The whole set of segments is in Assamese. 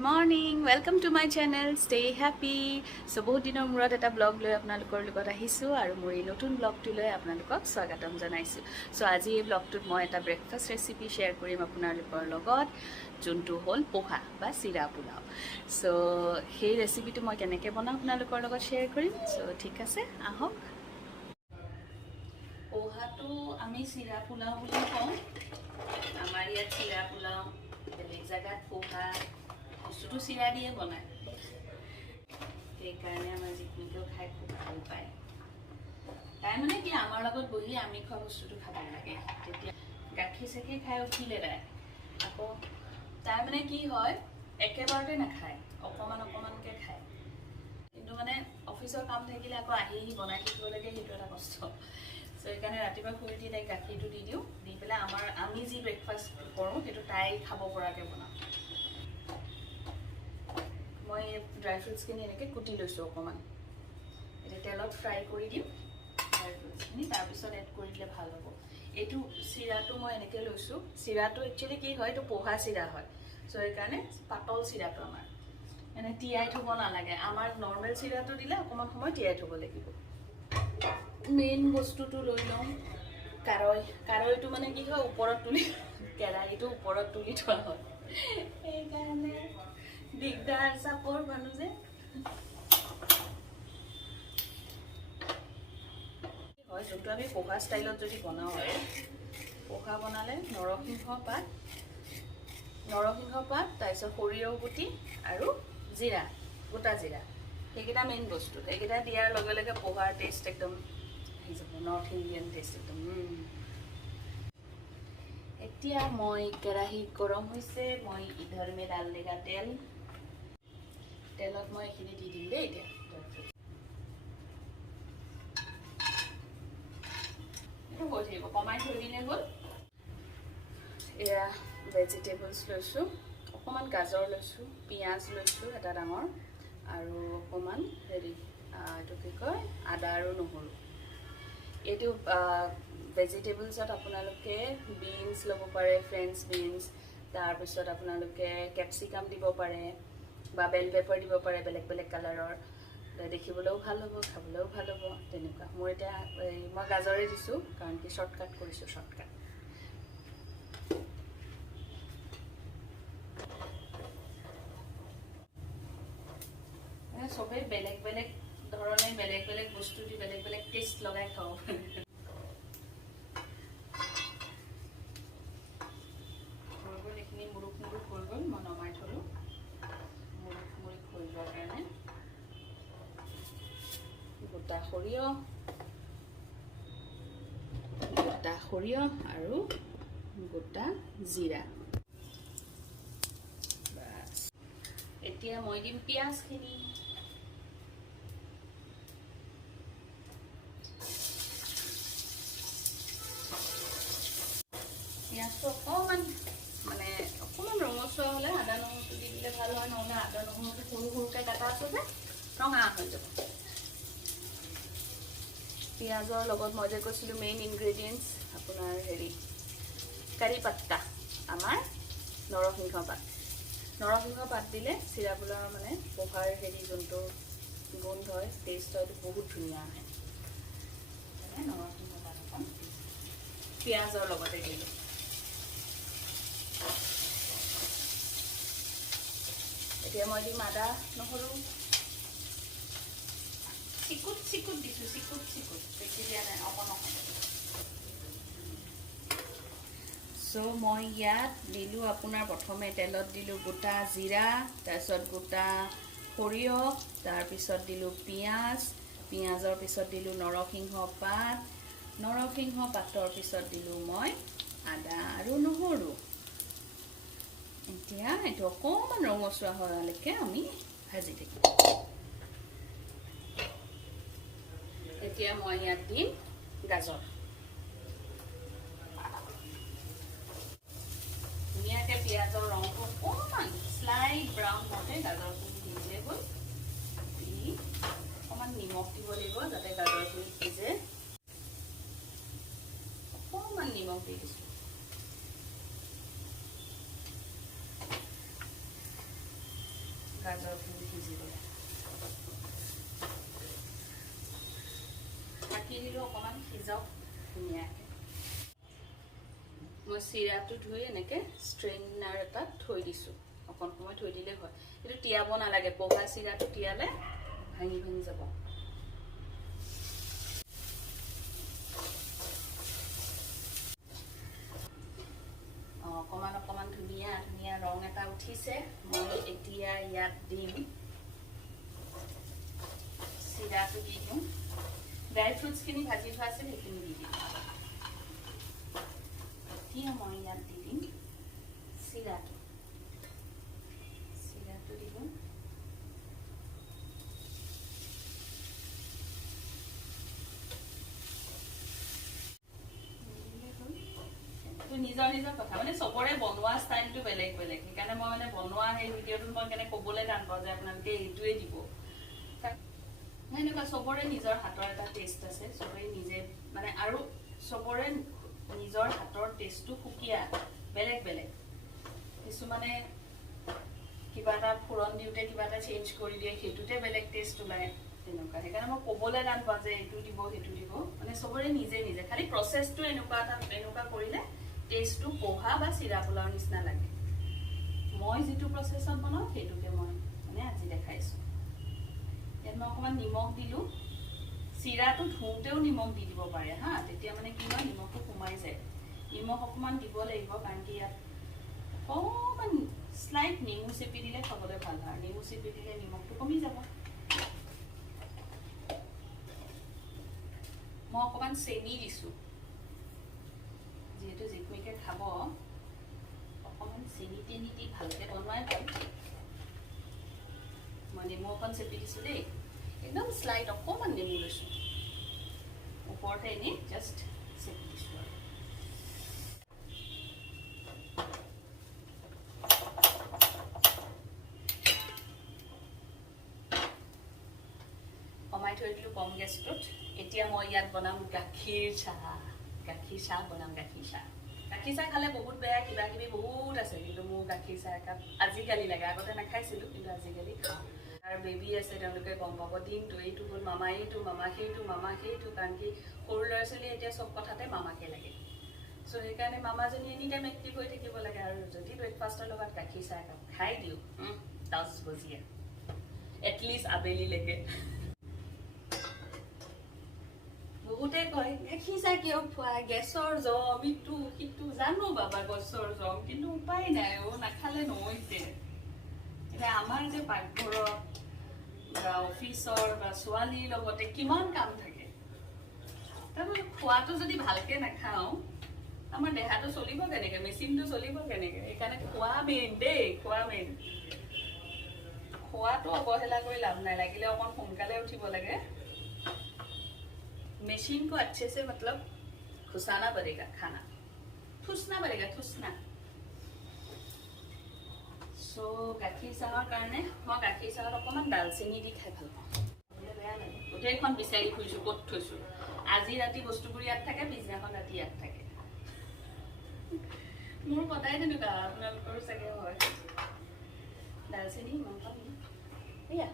morning welcome to my channel stay happy চ' বহুত দিনৰ মূৰত এটা ব্লগ লৈ আপোনালোকৰ লগত আহিছোঁ আৰু মোৰ এই নতুন ব্লগটোলৈ আপোনালোকক স্বাগতম জনাইছোঁ চ' আজি এই ব্লগটোত মই এটা ব্ৰেকফাষ্ট ৰেচিপি শ্বেয়াৰ কৰিম আপোনালোকৰ লগত যোনটো হ'ল পোহা বা চিৰা পোলাও চ' সেই ৰেচিপিটো মই কেনেকৈ বনাওঁ আপোনালোকৰ লগত শ্বেয়াৰ কৰিম চ' ঠিক আছে আহক পোহাটো আমি চিৰা পোলাও বুলি কওঁ আমাৰ ইয়াত চিৰা পোলাও বেলেগ জেগাত পোহা বস্তুটো চিৰা দিয়ে বনায় সেইকাৰণে আমাৰ যিখিনিকেও খাই খুব ভাল পায় তাই মানে কি আমাৰ লগত বহি আমি খোৱা বস্তুটো খাব লাগে তেতিয়া গাখীৰ চাখীৰ খাই উঠিলে তাই আকৌ তাই মানে কি হয় একেবাৰতে নাখায় অকণমানকৈ খায় কিন্তু মানে অফিচৰ কাম থাকিলে আকৌ আহি বনাই থাকিব লাগে সেইটো এটা কষ্ট চ' সেইকাৰণে ৰাতিপুৱা শুই উঠি তাইক গাখীৰটো দি দিওঁ দি পেলাই আমি যি ব্ৰেকফাষ্ট কৰোঁ সেইটো তাই খাব পৰাকৈ বনাওঁ মই ড্ৰাই ফ্ৰুটছখিনি এনেকৈ কুটি লৈছোঁ অকণমান এতিয়া তেলত ফ্ৰাই কৰি দিম ড্ৰাই ফ্ৰুটছখিনি তাৰপিছত এড কৰি দিলে ভাল হ'ব এইটো চিৰাটো মই এনেকৈ লৈছোঁ চিৰাটো একচুৱেলি কি হয় এইটো পোহা চিৰা হয় চ' সেইকাৰণে পাতল চিৰাটো আমাৰ মানে তিয়াই থ'ব নালাগে আমাৰ নৰ্মেল চিৰাটো দিলে অকণমান সময় তিয়াই থ'ব লাগিব মেইন বস্তুটো লৈ লওঁ কাৰৈটো মানে কি হয় ওপৰত তুলি কেৰাহীটো ওপৰত তুলি থোৱা হয় সেইকাৰণে দিগদাৰ চাপৰ মানুহ যে হয় যোনটো আমি পোহা ষ্টাইলত যদি বনাওঁ আৰু পোহা বনালে নৰসিংহ পাত তাৰপিছত সৰিয়হ গুটি আৰু জিৰা গোটা জিৰা সেইকেইটা মেইন বস্তু সেইকেইটা দিয়াৰ লগে লগে পোহাৰ টেষ্ট একদম আহি যাব নৰ্থ ইণ্ডিয়ান টেষ্ট একদম এতিয়া মই কেৰাহী গৰম হৈছে মই ইধৰ মে ডাল দেগা তেলত মই এইখিনি দি দিম দেই এতিয়া এইটো হৈ থাকিব কমাই থৈ দিলে হ'ল এয়া ভেজিটেবলছ লৈছোঁ অকণমান গাজৰ লৈছোঁ পিঁয়াজ লৈছোঁ এটা ডাঙৰ আৰু অকণমান এইটো কি কয় আদা আৰু নহৰু এইটো ভেজিটেবলছত আপোনালোকে বিনছ ল'ব পাৰে ফ্ৰেঞ্চ বিনছ তাৰপিছত আপোনালোকে কেপচিকাম দিব পাৰে বা বেল পেপাৰ দিব পাৰে বেলেগ বেলেগ কালাৰৰ দেখিবলৈও ভাল হ'ব খাবলৈও ভাল হ'ব তেনেকুৱা মোৰ এতিয়া মই গাজৰে দিছোঁ কাৰণ কি শ্বৰ্টকাট কৰিছোঁ শ্বৰ্টকাট চবেই বেলেগ বেলেগ ধৰণে বেলেগ বেলেগ বস্তু দি বেলেগ বেলেগ টেষ্ট লগাই খাব হৈ গ'ল এইখিনি মুৰুখ হৈ গ'ল মই নমাই থ'লোঁ মুৰুখ হৈ যোৱাৰ কাৰণে গোটা সৰিয়হ আৰু গোটা জিৰা বাছ এতিয়া মই দিম পিঁয়াজখিনি পিঁয়াজটো অকণমান ৰঙচুৱা হ'লে আদা নহৰুটো দি দিলে ভাল হয় নহ'লে আদা নহৰুটো সৰু সৰুকৈ কাটা আছে যে ৰঙা হৈ যাব পিঁয়াজৰ লগত মই যে কৈছিলোঁ মেইন ইনগ্ৰেডিয়েণ্টছ আপোনাৰ কাৰি পাত্তা আমাৰ নৰসিংহ পাত দিলে চিৰা পোলাওৰ মানে পোহাৰ যোনটো গোন্ধ হয় টেষ্ট হয় বহুত ধুনীয়া আহে নৰসিংহ পাত অকণ পিঁয়াজৰ লগতে দিলোঁ এতিয়া মই দিম আদা নহৰু চিকুট দিছোঁ বেছি দিয়া নাই অকণ চ' মই ইয়াত দিলোঁ আপোনাৰ প্ৰথমে তেলত দিলোঁ গোটা জিৰা তাৰপিছত গোটা সৰিয়হ তাৰপিছত দিলোঁ পিঁয়াজৰ পিছত দিলোঁ নৰসিংহ পাতৰ পিছত দিলোঁ মই আদা আৰু নহৰু এতিয়া এইটো অকণমান ৰঙচুৱা হোৱালৈকে আমি ভাজি থাকিম এতিয়া মই ইয়াত দিম গাজৰ ধুনীয়াকৈ পিঁয়াজৰ ৰংটো অকণমান স্লাইট ব্ৰাউন হওঁতে গাজৰখিনি দি দিলে গ'ল দি অকণমান নিমখ দিব লাগিব যাতে গাজৰখিনি সিজে অকণমান নিমখ দি দিছোঁ গাজৰখিনি সিজিবলৈ ঢাকি দিলোঁ অকণমান সিজাওক ধুনীয়াকৈ মই চিৰাটো ধুই এনেকৈ ষ্ট্ৰেইনাৰ এটাত থৈ দিছোঁ অকণ সময় থৈ দিলে হয় এইটো তিয়াব নালাগে পহা চিৰাটো তিয়ালে ভাঙি ভাঙি যাব অকণমান অকণমান ধুনীয়া ধুনীয়া ৰং এটা উঠিছে মই এতিয়া ইয়াত দিম চিৰাটো দি দিওঁ ড্ৰাই ফ্ৰুটছখিনি ভাজি থোৱা আছিল সেইখিনি দি দিম এতিয়া মই ইয়াত দি দিম চিৰাটো দি দিম নিজৰ নিজৰ কথা মানে চবৰে বনোৱা ষ্টাইলটো বেলেগ বেলেগ সেইকাৰণে মই মানে বনোৱা সেই ভিডিঅ'টোত মই কেনে ক'বলৈ টান পাওঁ যে আপোনালোকে এইটোৱে দিব এনেকুৱা চবৰে নিজৰ হাতৰ এটা টেষ্ট আছে চবৰে নিজে মানে আৰু চবৰে নিজৰ হাতৰ টেষ্টটো সুকীয়া বেলেগ বেলেগ কিছুমানে কিবা এটা ফুৰণ দিওঁতে কিবা এটা চেঞ্জ কৰি দিয়ে সেইটোতে বেলেগ টেষ্ট ওলায় তেনেকুৱা সেইকাৰণে মই ক'বলৈ টান পাওঁ যে এইটো দিব সেইটো দিব মানে চবৰে নিজে নিজে খালি প্ৰচেছটো এনেকুৱা কৰিলে টেষ্টটো পোহা বা চিৰা পোলাওৰ নিচিনা লাগে মই যিটো প্ৰচেছত বনাওঁ সেইটোকে মই মানে আজি দেখাইছোঁ ইয়াত মই অকণমান নিমখ দিলোঁ চিৰাটো ধুওঁতেও নিমখ দি দিব পাৰে হা তেতিয়া মানে কি হয় নিমখটো সোমাই যায় নিমখ অকণমান দিব লাগিব কাৰণ কি ইয়াত অকণমান স্লাইট নেমু চেপি দিলে খাবলৈ ভাল হয় নেমু চেপি দিলে নিমখটো কমি যাব মই অকণমান চেনি দিছোঁ যিহেতু জেঠুমীকে খাব অকণমান চেনি তেনি দি ভালকৈ বনোৱাই ভাল মই নেমু অকণ চেপি দিছোঁ দেই একদম স্লাইড অকণমান নেমু লৈছোঁ ওপৰতে এনেই জাষ্ট চেপি দিছোঁ আৰু কমাই থৈ দিলোঁ কম গেছটোত এতিয়া মই ইয়াত বনাম গাখীৰ চাহ বনাম গাখীৰ চাহ খালে বহুত বেয়া কিবা কিবি বহুত আছে কিন্তু মোৰ গাখীৰ চাহ একাপ আজিকালি লাগে আগতে নাখাইছিলোঁ কিন্তু আজিকালি খাওঁ আৰু বেবী আছে তেওঁলোকে গম পাব দিনটো এইটো হ'ল মামা এইটো মামা সেইটো কাৰণ কি সৰু ল'ৰা ছোৱালীয়ে এতিয়া চব কথাতে মামাকে লাগে চ' সেইকাৰণে মামাজনী এনি টাইম এক্টিভ হৈ থাকিব লাগে আৰু যদি ব্ৰেকফাষ্টৰ লগত গাখীৰ চাহ একাপ খাই দিওঁ 10 বজিয়া এটলিষ্ট আবেলিলৈকে বহুতে কয় গাখীৰ চাহ কিয় খোৱা গেছৰ জম ইটো সিটো জানো বাবা গেছৰ জম কিন্তু উপায় নাই নাখালে নহৈছে এতিয়া আমাৰ যে পাকঘৰত বা অফিচৰ বা ছোৱালীৰ লগতে কিমান কাম থাকে তাৰমানে খোৱাটো যদি ভালকে নাখাওঁ আমাৰ দেহাটো চলিব কেনেকে মেচিনটো চলিব কেনেকে সেইকাৰণে খোৱা মেইন দেই খোৱাটো অৱহেলা কৰি লাভ নাই লাগিলে অকণ সোনকালে উঠিব লাগে मशीन को अच्छे से मतलब खुसाना पड़ेगा खाना ठुसना पड़ेगा ठुसना सो गाखीर चाहर कारणे मैं गाखीर चाहत अकमान दालचेनी दी खाई ভাল পাওঁ বেয়া লাগে গোটেইখন বিচাৰি ফুৰিছো ক'ত থৈছো আজি ৰাতি বস্তুবোৰ ইয়াত থাকে পিছদিনাখন ৰাতি ইয়াত থাকে মোৰ পতাই তেনেকুৱা আপোনালোকৰ চাগে হয় দালচেনি ইমান পাম এয়া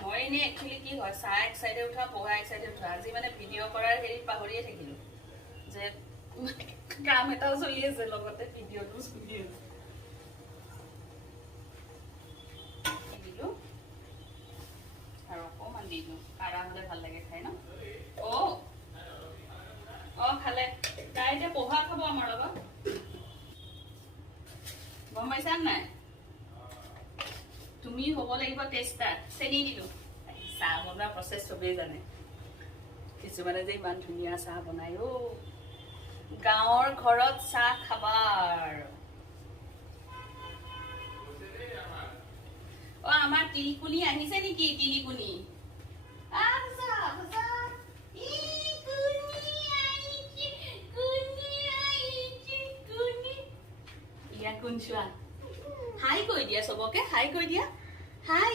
মই এনে একচুৱেলি কি হয় চাহ এক চাইডে উঠা পোহা এক চাইডে উঠা আজি মানে ভিডিঅ' কৰাৰ হেৰি পাহৰিয়ে থাকিলোঁ যে কাম এটাও চলি আছে লগতে ভিডিঅ'টো চলি আছে দিলোঁ আৰু অকণমান দি দিওঁ কাঢ়া হ'লে ভাল লাগে খাই ন খালে তাই এতিয়া পোহা খাব আমাৰ লগত গম পাইছা নাই তুমি হ'ব লাগিব টেষ্টাৰ চেনি দিলোঁ চাহ বনোৱা প্ৰচেছ চবেই জানে কিছুমানে যে ইমান ধুনীয়া চাহ বনায় গাঁৱৰ ঘৰত চাহ খাবাৰ আমাৰ কিলিকুনি আহিছে নেকি কিলিকুনি কোন চোৱা হাই কৈ দিয়া সবকে হাই কৈ দিয়া হাই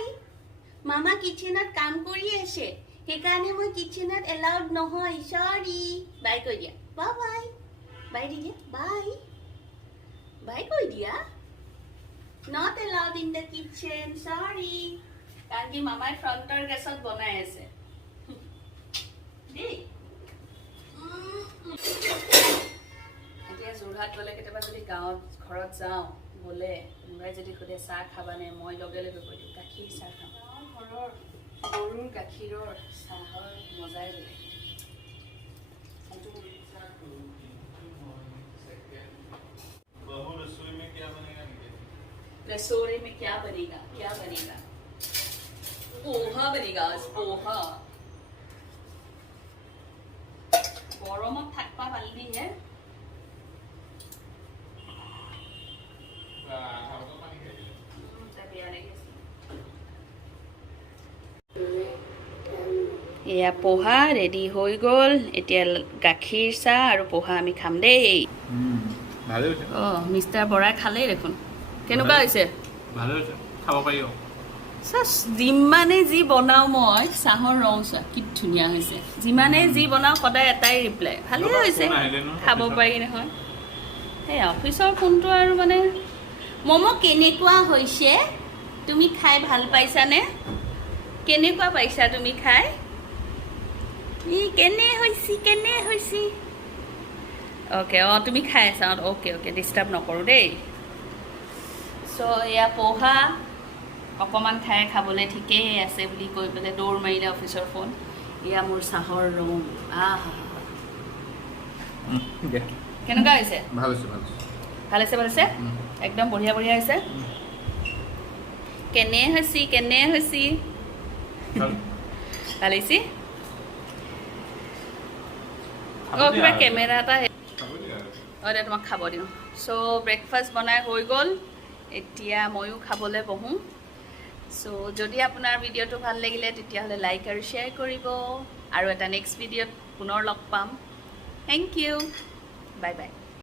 মামা কিচেনত কাম কৰি আছে সেইকাৰণে মই কিচেনত এলাউড নহয় সৰি বাই কৈ দিয়া বাই বাই বাই দি দিয়া বাই Bye কৈ দিয়া not allowed in the kitchen sorry কাৰণ কি মামাই ফ্ৰণ্টৰ গেছত বনাই আছে দেই এতিয়া যোৰহাট গ'লে কেতিয়াবা যদি গাঁৱত ঘৰত যাওঁ গ'লে কোনোবাই যদি সোধে চাহ খাবানে মই লগে লগে কৈ দিওঁ গাখীৰ চাহ খাম ঘৰৰ গৰুৰ গাখীৰৰ চাহৰ মজাই বেলেগ रसोई में क्या बनेगा पोहा बनेगा आज पोहा गरमत थाकबा पालली है এয়া পোহা ৰেডি হৈ গ'ল এতিয়া গাখীৰ চাহ আৰু পোহা আমি খাম দেই ভালে হৈছে মিষ্টাৰ বৰাই খালেই দেখোন কেনেকুৱা হৈছে ভালে হৈছে খাব পাৰি যিমানে যি বনাওঁ মই চাহৰ ৰং চোৱা কি ধুনীয়া হৈছে যিমানে যি বনাওঁ সদায় এটাই ৰিপ্লাই ভালেই হৈছে খাব পাৰি নহয় সেই অফিচৰ ফোনটো আৰু মানে ম'ম' কেনেকুৱা হৈছে তুমি খাই ভাল পাইছানে কেনেকুৱা পাইছা তুমি খাই ই কেনে হৈছি অ'কে তুমি খাই আছা অ'কে ডিষ্টাৰ্ব নকৰোঁ দেই চ' এয়া পোহা অকণমান খাই খাবলৈ ঠিকেই আছে বুলি কৈ পেলাই দৌৰ মাৰিলে অফিচৰ ফোন এয়া মোৰ চাহৰ ৰুম কেনেকুৱা হৈছে ভাল হৈছে একদম বঢ়িয়া হৈছে কেনে হৈছি ভাল হৈছে কিবা কেমেৰা এটা দে তোমাক খাব দিওঁ চ' ব্ৰেকফাষ্ট বনাই হৈ গ'ল এতিয়া ময়ো খাবলৈ বহোঁ চ' যদি আপোনাৰ ভিডিঅ'টো ভাল লাগিলে তেতিয়াহ'লে লাইক আৰু শ্বেয়াৰ কৰিব আৰু এটা নেক্সট ভিডিঅ'ত পুনৰ লগ পাম থেংক ইউ বাই বাই